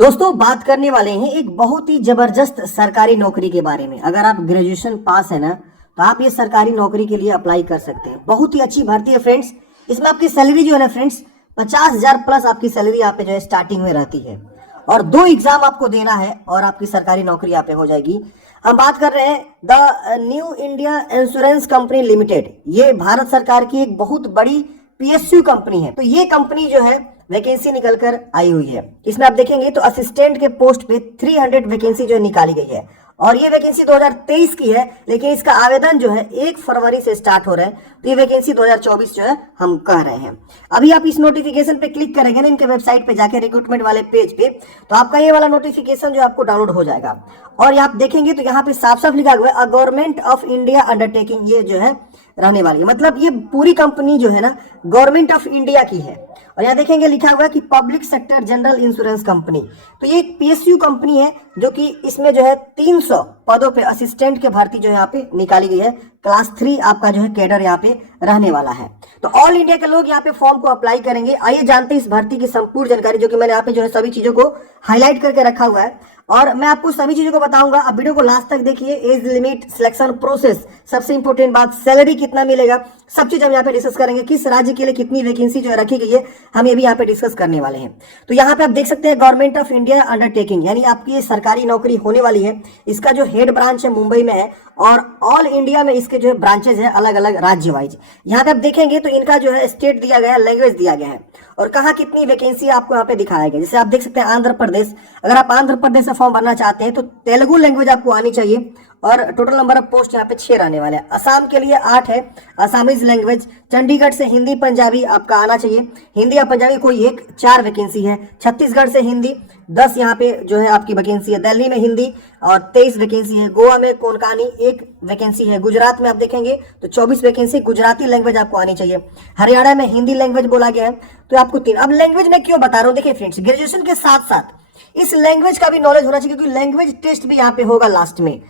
दोस्तों बात करने वाले हैं एक बहुत ही जबरदस्त सरकारी नौकरी के बारे में। अगर आप ग्रेजुएशन पास है ना तो आप ये सरकारी नौकरी के लिए अप्लाई कर सकते हैं। बहुत ही अच्छी भर्ती है फ्रेंड्स। इसमें आपकी सैलरी जो है ना फ्रेंड्स 50,000 प्लस आपकी सैलरी यहाँ पे जो है स्टार्टिंग में रहती है और 2 एग्जाम आपको देना है और आपकी सरकारी नौकरी यहाँ पे हो जाएगी। हम बात कर रहे हैं the new India insurance company limited. ये भारत सरकार की एक बहुत बड़ी पीएसयू कंपनी है। तो ये कंपनी जो है वैकेंसी निकल कर आई हुई है। इसमें आप देखेंगे तो असिस्टेंट के पोस्ट पे 300 वैकेंसी जो निकाली गई है और ये वैकेंसी 2023 की है, लेकिन इसका आवेदन जो है 1 फरवरी से स्टार्ट हो रहा है। तो ये वैकेंसी 2024 जो है हम कह रहे हैं। अभी आप इस नोटिफिकेशन पे क्लिक करेंगे ना इनके वेबसाइट पे जाके रिक्रूटमेंट वाले पेज पे, तो आपका ये वाला नोटिफिकेशन जो आपको डाउनलोड हो जाएगा और आप देखेंगे तो यहाँ पे साफ साफ लिखा हुआ है गवर्नमेंट ऑफ इंडिया अंडरटेकिंग। ये जो है रहने वाली है, मतलब ये पूरी कंपनी जो है ना गवर्नमेंट ऑफ इंडिया की है। और यहाँ देखेंगे लिखा हुआ है कि public sector general insurance company. तो ये एक पीएसयू कंपनी है जो कि इसमें जो है 300 पदों पे असिस्टेंट के भर्ती जो यहाँ पे निकाली गई है। क्लास 3 आपका जो है कैडर यहाँ पे रहने वाला है। तो ऑल इंडिया के लोग यहाँ पे फॉर्म को अप्लाई करेंगे। आइए जानते हैं इस भर्ती की संपूर्ण जानकारी, जो कि मैंने यहाँ पे जो है सभी चीजों को हाईलाइट करके रखा हुआ है और मैं आपको सभी चीजों को बताऊंगा। अब वीडियो को लास्ट तक देखिए। एज लिमिट, सिलेक्शन प्रोसेस, सबसे इंपॉर्टेंट बात सैलरी कितना मिलेगा, सब चीज हम यहाँ पे डिस्कस करेंगे। किस राज्य के लिए कितनी वैकेंसी जो है रखी गई है हम ये भी यहाँ पे डिस्कस करने वाले हैं। तो यहाँ पे आप देख सकते हैं गवर्नमेंट ऑफ इंडिया अंडरटेकिंग, यानी आपकी ये सरकारी नौकरी होने वाली है। इसका जो हेड ब्रांच है मुंबई में है और ऑल इंडिया में इसके जो है ब्रांचेज है अलग अलग राज्य वाइज। यहाँ पे आप देखेंगे तो इनका जो है स्टेट दिया गया है, लैंग्वेज दिया गया है और कहाँ कितनी वैकेंसी आपको यहाँ पे दिखाया गया। जैसे आप देख सकते हैं आंध्र प्रदेश, अगर आप आंध्र प्रदेश से फॉर्म भरना चाहते हैं तो तेलुगु लैंग्वेज आपको आनी चाहिए और टोटल नंबर ऑफ पोस्ट यहाँ पे 6 रहने वाले हैं। असम के लिए 8 है, असामीज लैंग्वेज। चंडीगढ़ से हिंदी पंजाबी आपका आना चाहिए, हिंदी या पंजाबी कोई एक, 4 वैकेंसी है। छत्तीसगढ़ से हिंदी 10 यहाँ पे जो है आपकी वैकेंसी है। दिल्ली में हिंदी और 23 वैकेंसी है। गोवा में कोंकणी 1 वैकेंसी है। गुजरात में आप देखेंगे तो 24 वैकेंसी, गुजराती लैंग्वेज आपको आनी चाहिए। हरियाणा में हिंदी लैंग्वेज बोला गया है तो आपको 3। अब लैंग्वेज में क्यों बता रहा हूँ, देखिए फ्रेंड्स, ग्रेजुएशन के साथ साथ इस लैंग्वेज का भी नॉलेज होना चाहिए, क्योंकि लैंग्वेज टेस्ट भी यहाँ पे होगा लास्ट में।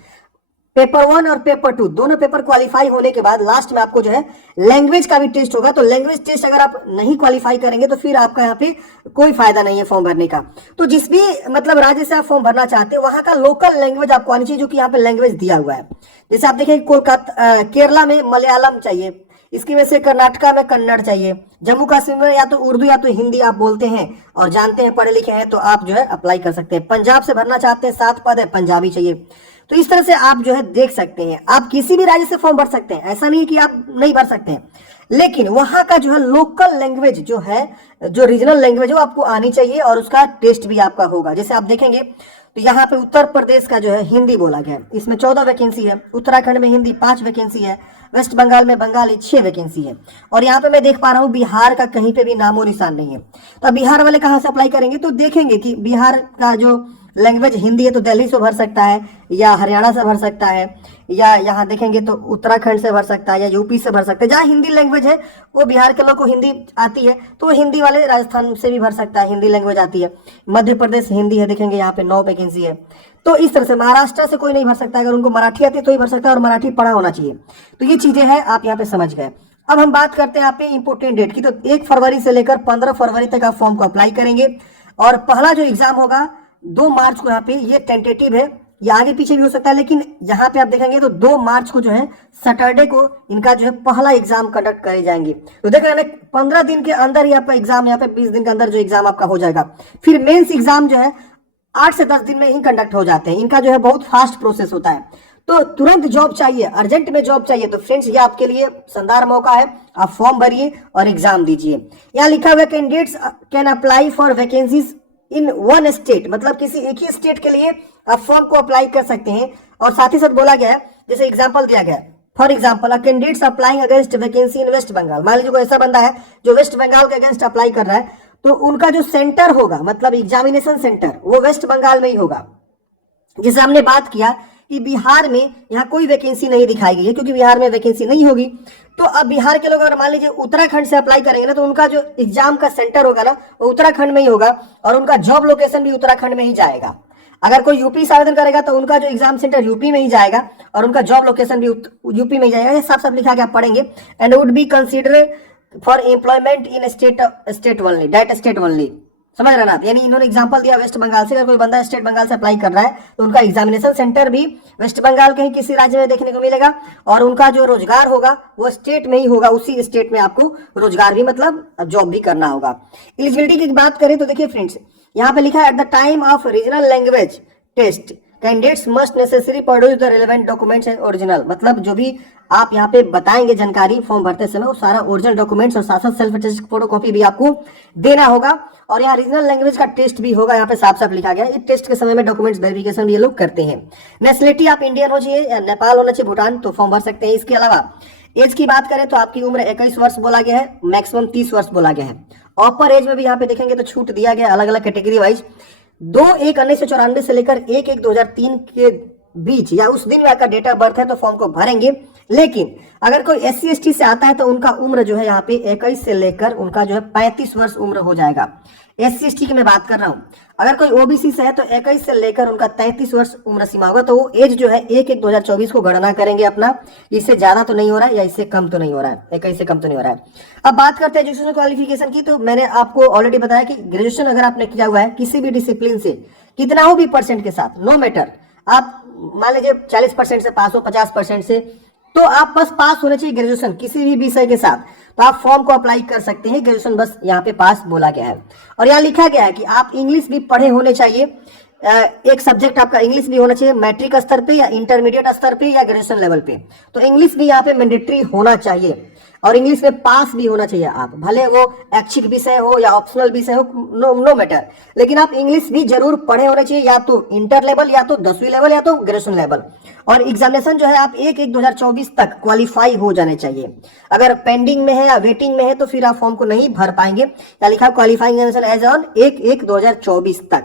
पेपर 1 और पेपर 2 दोनों पेपर क्वालिफाई होने के बाद लास्ट में आपको जो है लैंग्वेज का भी टेस्ट होगा। तो लैंग्वेज टेस्ट अगर आप नहीं क्वालिफाई करेंगे तो फिर आपका यहाँ पे कोई फायदा नहीं है फॉर्म भरने का। तो जिस भी मतलब राज्य से आप फॉर्म भरना चाहते हैं वहां का लोकल लैंग्वेज आपको आनी चाहिए, जो कि यहाँ पे लैंग्वेज दिया हुआ है। जैसे आप देखें कोलकाता, केरला में मलयालम चाहिए, इसकी वजह से कर्नाटका में कन्नड़ चाहिए। जम्मू कश्मीर में या तो उर्दू या तो हिंदी आप बोलते हैं और जानते हैं, पढ़े लिखे हैं, तो आप जो है अप्लाई कर सकते हैं। पंजाब से भरना चाहते हैं, 7 पद है, पंजाबी चाहिए। तो इस तरह से आप जो है देख सकते हैं, आप किसी भी राज्य से फॉर्म भर सकते हैं, ऐसा नहीं कि आप नहीं भर सकते हैं, लेकिन वहां का जो है लोकल लैंग्वेज जो है, जो रीजनल लैंग्वेज, वो आपको आनी चाहिए और उसका टेस्ट भी आपका होगा। जैसे आप देखेंगे तो यहाँ पे उत्तर प्रदेश का जो है हिंदी बोला गया है, इसमें 14 वैकेंसी है। उत्तराखंड में हिंदी 5 वैकेंसी है। वेस्ट बंगाल में बंगाली 6 वैकेंसी है। और यहाँ पे मैं देख पा रहा हूँ बिहार का कहीं पे भी नामो निशान नहीं है। तो बिहार वाले कहाँ से अप्लाई करेंगे, तो देखेंगे कि बिहार का जो लैंग्वेज हिंदी है तो दिल्ली से भर सकता है या हरियाणा से भर सकता है, या यहाँ देखेंगे तो उत्तराखंड से भर सकता है या यूपी से भर सकता है। जहाँ हिंदी लैंग्वेज है वो बिहार के लोग को हिंदी आती है तो हिंदी वाले राजस्थान से भी भर सकता है, हिंदी लैंग्वेज आती है। मध्य प्रदेश हिंदी है, देखेंगे यहाँ पे 9 वैकेंसी है। तो इस तरह से महाराष्ट्र से कोई नहीं भर सकता, अगर उनको मराठी आती है तो ही भर सकता है और मराठी पढ़ा होना चाहिए। तो ये चीजें हैं, आप यहाँ पे समझ गए। अब हम बात करते हैं यहाँ पे इंपोर्टेंट डेट की। तो 1 फरवरी से लेकर 15 फरवरी तक आप फॉर्म को अप्लाई करेंगे और पहला जो एग्जाम होगा 2 मार्च को। यहाँ पे ये टेंटेटिव है, ये आगे पीछे भी हो सकता है, लेकिन यहाँ पे आप देखेंगे तो 2 मार्च को जो है सैटरडे को इनका जो है पहला एग्जाम कंडक्ट करे जाएंगे। तो देख रहे हैं 15 दिन के अंदर ही आपका एग्जाम, यहाँ पे 20 दिन के अंदर जो एग्जाम आपका हो जाएगा। फिर मेंस एग्जाम जो है 8 से 10 दिन में ही कंडक्ट हो जाते हैं। इनका जो है बहुत फास्ट प्रोसेस होता है। तो तुरंत जॉब चाहिए, अर्जेंट में जॉब चाहिए, तो फ्रेंड्स ये आपके लिए शानदार मौका है। आप फॉर्म भरिए और एग्जाम दीजिए। यहाँ लिखा हुआ candidates can apply for vacancies in 1 state, मतलब किसी एक ही स्टेट के लिए आप फॉर्म को अप्लाई कर सकते हैं। और साथ ही साथ बोला गया है, जैसे एग्जांपल दिया गया है, for example candidates applying against vacancy in West Bengal. मान लीजिए कोई ऐसा बंदा है जो वेस्ट बंगाल के अगेंस्ट अप्लाई कर रहा है, तो उनका जो सेंटर होगा, मतलब एग्जामिनेशन सेंटर, वो वेस्ट बंगाल में ही होगा। जैसे हमने बात किया कि बिहार में यहाँ कोई वैकेंसी नहीं दिखाई गई है, क्योंकि बिहार में वैकेंसी नहीं होगी। तो अब बिहार के लोग अगर मान लीजिए उत्तराखंड से अप्लाई करेंगे ना, तो उनका जो एग्जाम का सेंटर होगा ना वो उत्तराखंड में ही होगा और उनका जॉब लोकेशन भी उत्तराखंड में ही जाएगा। अगर कोई यूपी से आवेदन करेगा तो उनका जो एग्जाम सेंटर यूपी में ही जाएगा और उनका जॉब लोकेशन भी यूपी में ही जाएगा। ये साफ साफ लिखा के आप पढ़ेंगे। And would be consider for employment in state only, that state only. समझ रहे ना आप। यानी इन्होंने एग्जांपल दिया वेस्ट बंगाल से, अगर कोई बंदा स्टेट बंगाल से अप्लाई कर रहा है तो उनका एग्जामिनेशन सेंटर भी वेस्ट बंगाल के ही किसी राज्य में देखने को मिलेगा, और उनका जो रोजगार होगा वो स्टेट में ही होगा, उसी स्टेट में आपको रोजगार भी मतलब जॉब भी करना होगा। एलिजिबिलिटी की बात करें तो देखिए फ्रेंड्स, यहाँ पे लिखा है at the time of regional language test candidates must necessary produce the relevant documents and original. मतलब जो भी आप यहाँ पे बताएंगे जानकारी फॉर्म भरते समय, वो सारा ओरिजिनल डॉक्यूमेंट्स और साथ साथ सेल्फ अटेस्टेड फोटोकॉपी भी आपको देना होगा। और यहाँ रीजनल लैंग्वेज का टेस्ट भी होगा, यहाँ पे साफ साफ लिखा गया है। इस टेस्ट के समय में डॉक्यूमेंट्स वेरिफिकेशन भी ये लोग करते हैं। नेशनलिटी आप इंडियन हो चाहिए या नेपाल होना चाहिए, भूटान, तो फॉर्म भर सकते हैं। इसके अलावा एज की बात करें तो आपकी उम्र 21 वर्ष बोला गया है, मैक्सिमम 30 वर्ष बोला गया है। अपर एज में भी यहाँ पे देखेंगे तो छूट दिया गया अलग अलग कैटेगरी वाइज। 2/1/1994 से लेकर 1/1/2003 के बीच या उस दिन का डेट ऑफ बर्थ है तो फॉर्म को भरेंगे। लेकिन अगर कोई SC/ST से आता है तो उनका उम्र जो है यहाँ पे 21 से लेकर उनका जो है 35 वर्ष उम्र हो जाएगा। SC/ST की मैं बात कर रहा हूँ। अगर कोई OBC से है तो 21 से लेकर उनका 33 वर्ष उम्र सीमा होगा। तो वो एज जो है 1/1/2024 को गणना करेंगे अपना, इससे ज्यादा तो नहीं हो रहा है या इससे कम तो नहीं हो रहा है, 21 से कम तो नहीं हो रहा है। अब बात करते हैं एजुकेशन क्वालिफिकेशन की, तो मैंने आपको ऑलरेडी बताया कि ग्रेजुएशन अगर आपने किया हुआ है किसी भी डिसिप्लिन से, कितना हो भी परसेंट के साथ, नो मैटर, आप मान लीजिए 40% से पास हो, 50% से, तो आप बस पास होने चाहिए ग्रेजुएशन किसी भी विषय के साथ, तो आप फॉर्म को अप्लाई कर सकते हैं। ग्रेजुएशन बस यहाँ पे पास बोला गया है। और यहाँ लिखा गया है कि आप इंग्लिश भी पढ़े होने चाहिए, एक सब्जेक्ट आपका इंग्लिश भी होना चाहिए, मैट्रिक स्तर पे या इंटरमीडिएट स्तर पे या ग्रेजुएशन लेवल पे। तो इंग्लिश भी यहाँ पे मैंडेटरी होना चाहिए और इंग्लिश में पास भी होना चाहिए आप, भले वो ऐच्छिक विषय हो या ऑप्शनल विषय हो, नो मैटर, लेकिन आप इंग्लिश भी जरूर पढ़े होने चाहिए, या तो इंटर लेवल या तो 10वीं लेवल या तो ग्रेजुएशन लेवल। और एग्जामिनेशन जो है आप 1/1/2024 तक क्वालिफाई हो जाने चाहिए। अगर पेंडिंग में है या वेटिंग में है तो फिर आप फॉर्म को नहीं भर पाएंगे। या लिखा क्वालिफाइंग एज ऑन 1/1/2024 तक।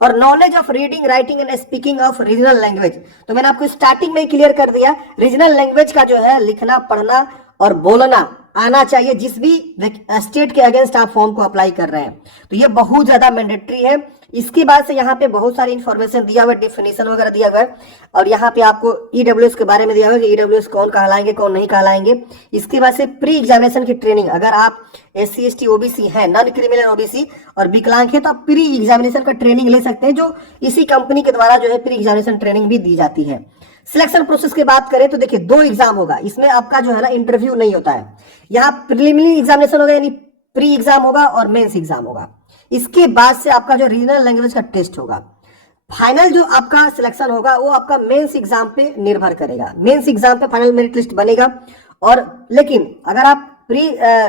और knowledge of reading writing and speaking of regional language, तो मैंने आपको स्टार्टिंग में क्लियर कर दिया, रीजनल लैंग्वेज का जो है लिखना पढ़ना और बोलना आना चाहिए जिस भी स्टेट के अगेंस्ट आप फॉर्म को अप्लाई कर रहे हैं। तो ये बहुत ज्यादा मैंडेटरी है। इसके बाद से यहाँ पे बहुत सारी इंफॉर्मेशन दिया हुआ है, डेफिनेशन वगैरह दिया हुआ है, और यहाँ पे आपको EWS के बारे में दिया हुआ है कि EWS कौन कहलाएंगे कौन नहीं कहलाएंगे। इसके बाद से प्री एग्जामिनेशन की ट्रेनिंग, अगर आप SC/ST OBC है, नॉन क्रिमिनल OBC और विकलांग है, तो आप प्री एग्जामिनेशन का ट्रेनिंग ले सकते हैं, जो इसी कंपनी के द्वारा जो है प्री एग्जामिनेशन ट्रेनिंग भी दी जाती है। सिलेक्शन प्रोसेस की बात करें तो देखिए 2 एग्जाम होगा, इसमें आपका जो है ना इंटरव्यू नहीं होता है। यहाँ प्रिलिमिनरी एग्जामिनेशन होगा यानी प्री एग्जाम होगा और मेंस एग्जाम होगा। इसके बाद से आपका जो रीजनल लैंग्वेज का टेस्ट होगा। फाइनल जो आपका सिलेक्शन होगा वो आपका मेंस एग्जाम पे निर्भर करेगा। मेंस एग्जाम पे फाइनल मेरिट लिस्ट बनेगा। और लेकिन अगर आप प्री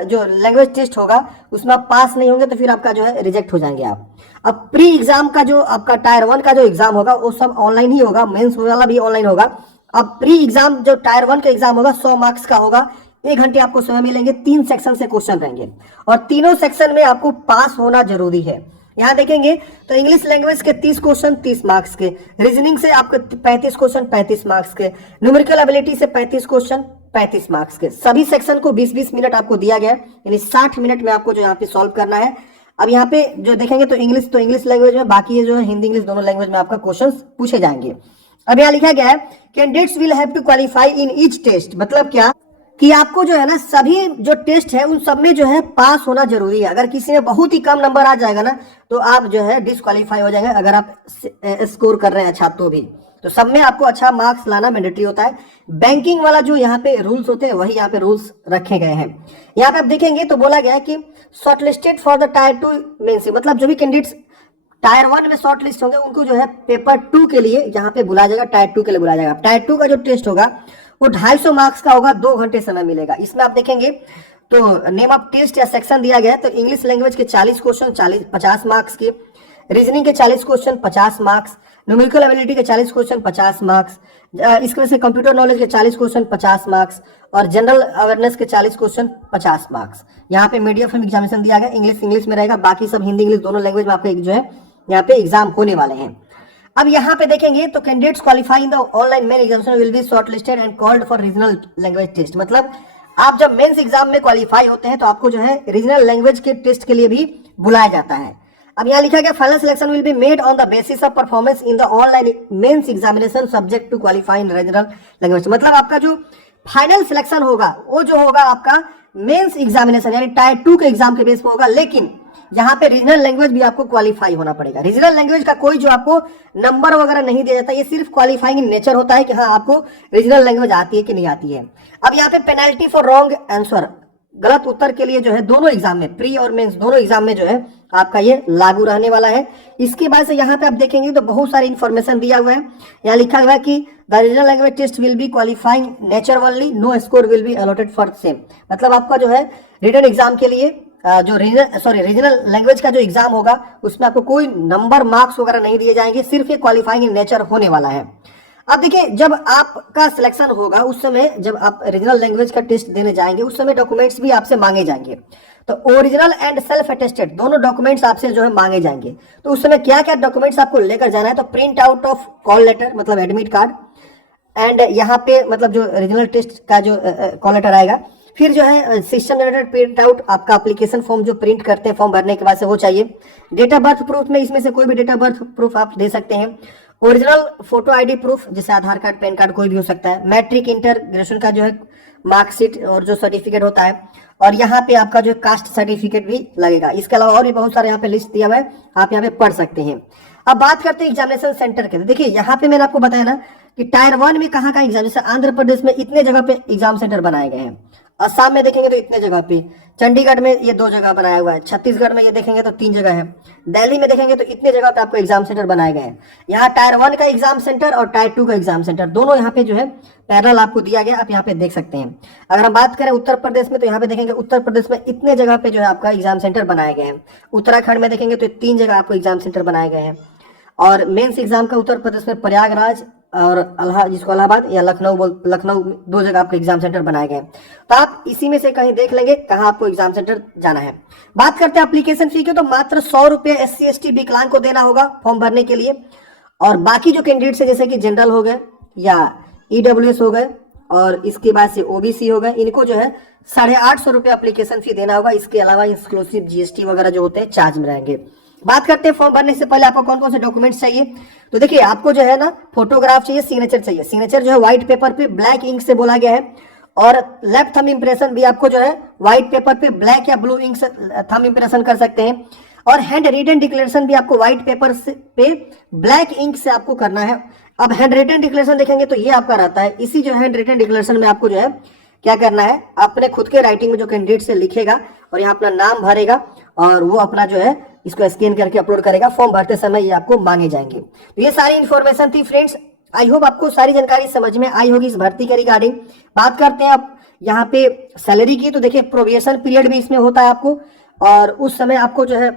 जो लैंग्वेज टेस्ट होगा उसमें आप पास नहीं होंगे तो फिर आपका जो है रिजेक्ट हो जाएंगे आप। अब प्री एग्जाम का जो आपका टायर 1 का जो एग्जाम होगा वो सब ऑनलाइन ही होगा, मेंस वाला भी ऑनलाइन होगा। अब प्री एग्जाम जो टायर 1 का एग्जाम होगा 100 मार्क्स का होगा, 1 घंटे आपको समय मिलेंगे, 3 सेक्शन से क्वेश्चन रहेंगे और तीनों सेक्शन में आपको पास होना जरूरी है। यहाँ देखेंगे तो इंग्लिश लैंग्वेज के 30 क्वेश्चन 30 मार्क्स के, रीजनिंग से आपके 35 क्वेश्चन 35 मार्क्स के, न्यूमेरिकल एबिलिटी से 35 क्वेश्चन 35 मार्क्स के। सभी सेक्शन को 20-20 मिनट आपको दिया गया है, यानी 60 मिनट में आपको जो यहाँ पे सॉल्व करना है। अब यहाँ पे जो देखेंगे तो इंग्लिश लैंग्वेज में, बाकी ये जो है हिंदी इंग्लिश दोनों लैंग्वेज में आपका क्वेश्चन पूछे जाएंगे। अब यहाँ लिखा गया है candidates will have to qualify in each test, मतलब क्या कि आपको जो है ना सभी जो टेस्ट है उन सब में जो है पास होना जरूरी है। अगर किसी में बहुत ही कम नंबर आ जाएगा ना तो आप जो है डिस्क्वालीफाई हो जाएंगे, अगर आप स्कोर कर रहे हैं अच्छा तो भी। तो सब में आपको अच्छा मार्क्स लाना मैंडेटरी होता है। बैंकिंग वाला जो यहाँ पे रूल्स होते हैं वही यहाँ पे रूल्स रखे गए हैं। यहाँ पे आप देखेंगे तो बोला गया है कि shortlisted for the tier 2 mains, मतलब जो भी कैंडिडेट्स टायर 1 में शॉर्ट लिस्ट होंगे उनको जो है पेपर 2 के लिए यहाँ पे बुलाया जाएगा, टायर 2 के लिए बुलाया जाएगा। टायर 2 का जो टेस्ट होगा वो 250 मार्क्स का होगा, 2 घंटे समय मिलेगा। इसमें आप देखेंगे तो नेम ऑफ टेस्ट या सेक्शन दिया गया है, तो इंग्लिश लैंग्वेज के 40 क्वेश्चन 50 मार्क्स के, रीजनिंग के 40 क्वेश्चन 50 मार्क्स, न्यूमेरिकल एबिलिटी के 40 क्वेश्चन 50 मार्क्स, इसके वजह से कंप्यूटर नॉलेज के 40 क्वेश्चन 50 मार्क्स और जनरल अवेयरनेस के 40 क्वेश्चन 50 मार्क्स। यहाँ पे मीडियम फिल्म एग्जामिनेशन दिया गया, इंग्लिश में रहेगा, बाकी सब हिंदी इंग्लिश दोनों लैंग्वेज में आपके जो है यहाँ पे एग्जाम होने वाले हैं। अब यहाँ पे देखेंगे तो candidates qualify in the online main examination will be shortlisted and called for regional language test, मतलब आप जब मेंस एग्जाम में क्वालिफाई होते हैं तो आपको जो है रीजनल लैंग्वेज के टेस्ट के लिए भी बुलाया जाता है। अब यहाँ लिखा गया final selection will be made on the basis of performance in the online mains examination subject to qualify in regional language, मतलब आपका जो फाइनल सिलेक्शन होगा वो जो होगा आपका मेंस एग्जामिनेशन यानी टायर 2 के एग्जाम के बेस पर होगा, लेकिन यहाँ पे रीजनल लैंग्वेज भी आपको क्वालिफाई होना पड़ेगा। रीजनल लैंग्वेज का कोई जो आपको नंबर वगैरह नहीं दिया जाता, ये सिर्फ क्वालिफाइंग इन नेचर होता है कि हाँ आपको रीजनल लैंग्वेज आती है कि नहीं आती है। अब यहाँ पे पेनल्टी फॉर रॉन्ग आंसर, गलत उत्तर के लिए जो है दोनों एग्जाम में, प्री और मेंस दोनों एग्जाम में जो है आपका ये लागू रहने वाला है। इसके बाद से यहाँ पे आप देखेंगे तो बहुत सारी इंफॉर्मेशन दिया हुआ है। यहाँ लिखा हुआ है कि the regional language test will be qualifying nature only, no score will be allotted for same. मतलब आपका जो है रिटन एग्जाम के लिए जो रीजनल लैंग्वेज का जो एग्जाम होगा उसमें आपको कोई नंबर मार्क्स वगैरह नहीं दिए जाएंगे, सिर्फ ये क्वालिफाइंग इन नेचर होने वाला है। अब देखिए जब आपका सिलेक्शन होगा उस समय जब आप रीजनल लैंग्वेज का टेस्ट देने जाएंगे उस समय डॉक्यूमेंट्स भी आपसे मांगे जाएंगे। तो ओरिजिनल एंड सेल्फ अटेस्टेड दोनों डॉक्यूमेंट्स आपसे जो है मांगे जाएंगे। तो उस समय क्या क्या डॉक्यूमेंट्स आपको लेकर जाना है, तो print out of call letter मतलब एडमिट कार्ड, एंड यहाँ पे मतलब जो रीजनल टेस्ट का जो कॉल लेटर आएगा, फिर जो है सिस्टम जनरेटेड प्रिंट आउट आपका एप्लीकेशन फॉर्म जो प्रिंट करते हैं फॉर्म भरने के बाद से वो चाहिए। डेट ऑफ बर्थ प्रूफ में इसमें से कोई भी डेट ऑफ बर्थ प्रूफ आप दे सकते हैं। ओरिजिनल फोटो आईडी प्रूफ जैसे आधार कार्ड पैन कार्ड कोई भी हो सकता है। मैट्रिक इंटर ग्रेजुएशन का जो है मार्कशीट और जो सर्टिफिकेट होता है, और यहाँ पे आपका जो कास्ट सर्टिफिकेट भी लगेगा। इसके अलावा और भी बहुत सारे यहाँ पे लिस्ट दिया हुआ है, आप यहाँ पे पढ़ सकते हैं। अब बात करते हैं एग्जामिनेशन सेंटर के। देखिए यहाँ पे मैंने आपको बताया ना कि टायर 1 में कहाँ एग्जाम, जैसे आंध्र प्रदेश में इतने जगह पे एग्जाम सेंटर बनाए गए हैं, असम में देखेंगे तो इतने जगह पे, चंडीगढ़ में ये 2 जगह बनाया हुआ है, छत्तीसगढ़ में ये देखेंगे तो 3 जगह है, दिल्ली में देखेंगे तो इतने जगह पे आपको एग्जाम सेंटर बनाए गए हैं। यहाँ टायर 1 का एग्जाम सेंटर और टायर 2 का एग्जाम सेंटर दोनों यहाँ पे जो है पैरेलल आपको दिया गया, आप यहाँ पे देख सकते हैं। अगर हम बात करें उत्तर प्रदेश में तो यहाँ पे देखेंगे उत्तर प्रदेश में इतने जगह पे जो है आपका एग्जाम सेंटर बनाए गए हैं। उत्तराखंड में देखेंगे तो 3 जगह आपको एग्जाम सेंटर बनाए गए हैं। और मेंस एग्जाम का उत्तर प्रदेश में प्रयागराज और जिसको इलाहाबाद या लखनऊ 2 जगह आपके एग्जाम सेंटर बनाए गए हैं। तो आप इसी में से कहीं देख लेंगे कहाँ आपको एग्जाम सेंटर जाना है। बात करते हैं एप्लीकेशन फी की, तो मात्र 100 रुपये SC ST विकलांग को देना होगा फॉर्म भरने के लिए। और बाकी जो कैंडिडेट्स है जैसे कि जनरल हो गए या EWS हो गए और इसके बाद से OBC हो गए, इनको जो है 850 रुपये एप्लीकेशन फी देना होगा। इसके अलावा इंक्लूसिव GST वगैरह जो होते हैं चार्ज में रहेंगे। बात करते हैं फॉर्म भरने से पहले आपको कौन कौन से डॉक्यूमेंट्स चाहिए। तो देखिए आपको जो है ना फोटोग्राफ चाहिए, सिग्नेचर चाहिए। सिग्नेचर जो है व्हाइट पेपर पे ब्लैक इंक से बोला गया है, और लेफ्ट थंब इंप्रेशन भी आपको जो है व्हाइट पेपर पे ब्लैक या ब्लू इंक से थंब इंप्रेशन कर सकते हैं। और हैंड रिटन डिक्लेरेशन भी आपको व्हाइट पेपर पे ब्लैक इंक से आपको करना है। अब हैंड रिटन डिक्लेरेशन देखेंगे तो ये आपका रहता है, इसी जो हैंड रिटन डिक्लेरेशन में आपको जो है क्या करना है, अपने खुद के राइटिंग में जो कैंडिडेट से लिखेगा और यहाँ अपना नाम भरेगा और वो अपना जो है इसको स्कैन करके अपलोड करेगा। फॉर्म भरते समय ये आपको मांगे जाएंगे। तो ये सारी इन्फॉर्मेशन थी फ्रेंड्स, आई होप आपको सारी जानकारी समझ में आई होगी इस भर्ती के रिगार्डिंग। बात करते हैं अब यहाँ पे सैलरी की, तो देखिए प्रोबेशन पीरियड भी इसमें होता है आपको, और उस समय आपको जो है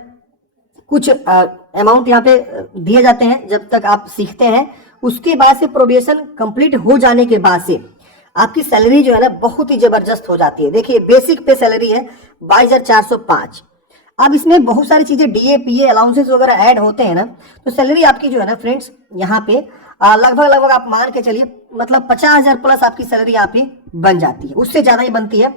कुछ अमाउंट यहाँ पे दिए जाते हैं जब तक आप सीखते हैं। उसके बाद से प्रोबेशन कंप्लीट हो जाने के बाद से आपकी सैलरी जो है ना बहुत ही जबरदस्त हो जाती है। देखिए बेसिक पे सैलरी है 22,405। अब इसमें बहुत सारी चीजें DA PA अलाउंसेस वगैरह ऐड होते हैं ना, तो सैलरी आपकी जो है ना फ्रेंड्स यहाँ पे लगभग आप मान के चलिए मतलब 50,000 प्लस आपकी सैलरी यहाँ पे बन जाती है। उससे ज्यादा ही बनती है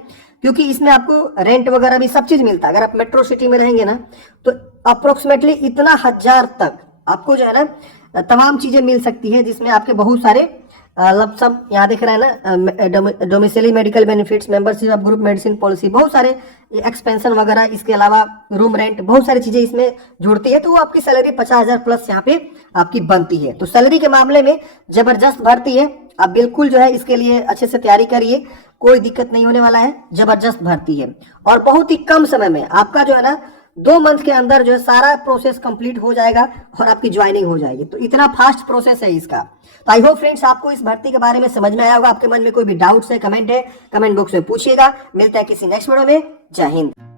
क्योंकि इसमें आपको रेंट वगैरह भी सब चीज मिलता है। अगर आप मेट्रो सिटी में रहेंगे ना तो अप्रोक्सीमेटली इतना 1000 तक आपको जो है ना तमाम चीजें मिल सकती है, जिसमें आपके बहुत सारे लमसम यहाँ दिख रहा है ना, domiciliary medical benefits, membership of group medicine policy, बहुत सारे एक्सपेंशन वगैरह, इसके अलावा रूम रेंट, बहुत सारी चीजें इसमें जुड़ती है। तो वो आपकी सैलरी 50,000 प्लस यहाँ पे आपकी बनती है। तो सैलरी के मामले में जबरदस्त भर्ती है, आप बिल्कुल जो है इसके लिए अच्छे से तैयारी करिए, कोई दिक्कत नहीं होने वाला है। जबरदस्त भर्ती है और बहुत ही कम समय में आपका जो है ना 2 मंथ के अंदर जो है सारा प्रोसेस कंप्लीट हो जाएगा और आपकी ज्वाइनिंग हो जाएगी। तो इतना फास्ट प्रोसेस है इसका। तो आई होप फ्रेंड्स आपको इस भर्ती के बारे में समझ में आया होगा। आपके मन में कोई भी डाउट्स है, कमेंट है, कमेंट बॉक्स में पूछिएगा। मिलता है किसी नेक्स्ट वीडियो में। जय हिंद।